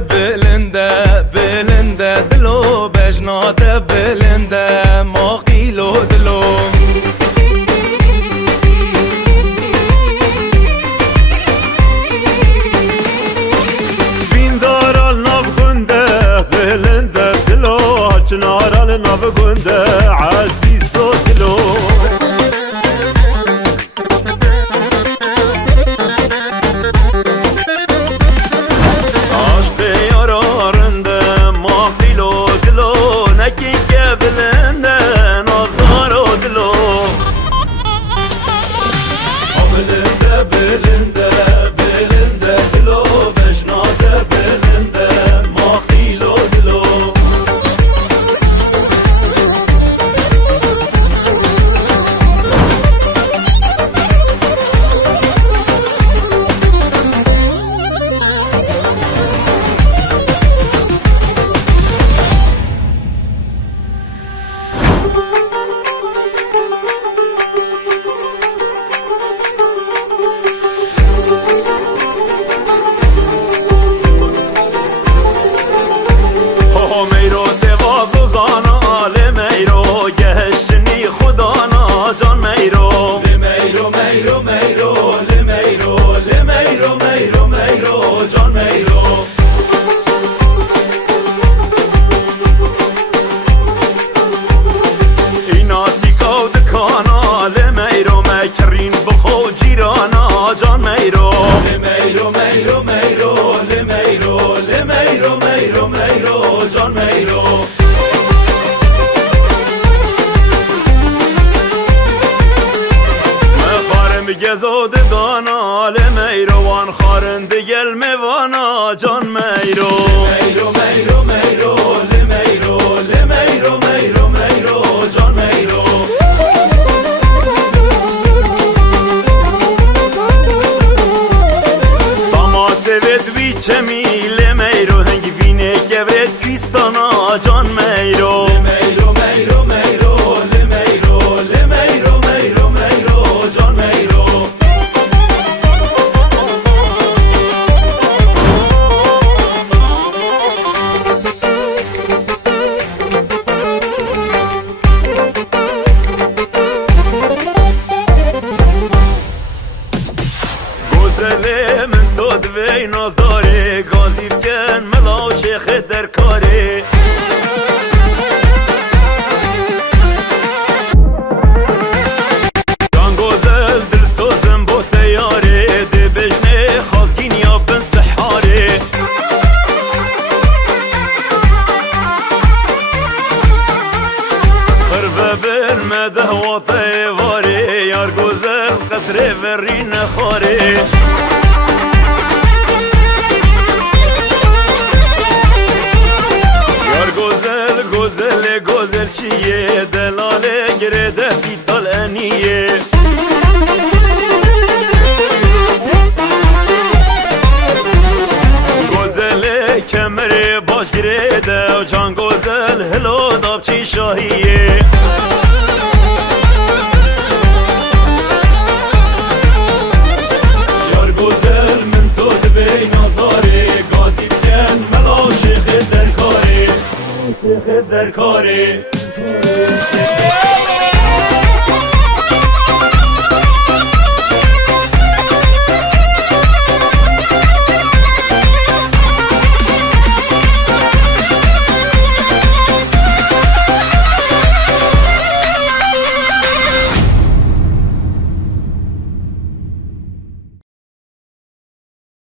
بلنده بلنده دلو بجناده بلنده ما قیلو دلو سپین دارال ناف گنده بلنده دلو چنارال ناف گنده عزیز و دلو گزاده دانا لمیروان خارنده گل میوانا جان میرو میرو میرو میرو لمیرو لمیرو میرو میرو جان میرو باما سوید وی چمی لمیرو هنگی وینه گبرد پیستانا جان میرو میرو میرو میرو لمیرو لمیرو میرو میرو جان میرو گزله من تو دوی نازداره گازی کن ملا شیخ در کاره جان گزل دل سوزم با تیاره ده بجنه خازگین یا بن سحاره خربه برمده و طیواره یار گزل قصر ورین خاره گزل چیه دلاله گرده پیتال انیه گزل کمره باش گرده و جان گزل هلو داب چی شاهیه یار گزل من تو دبی نازداره گازی کن ملا شیخ در کاره شیخ در کاره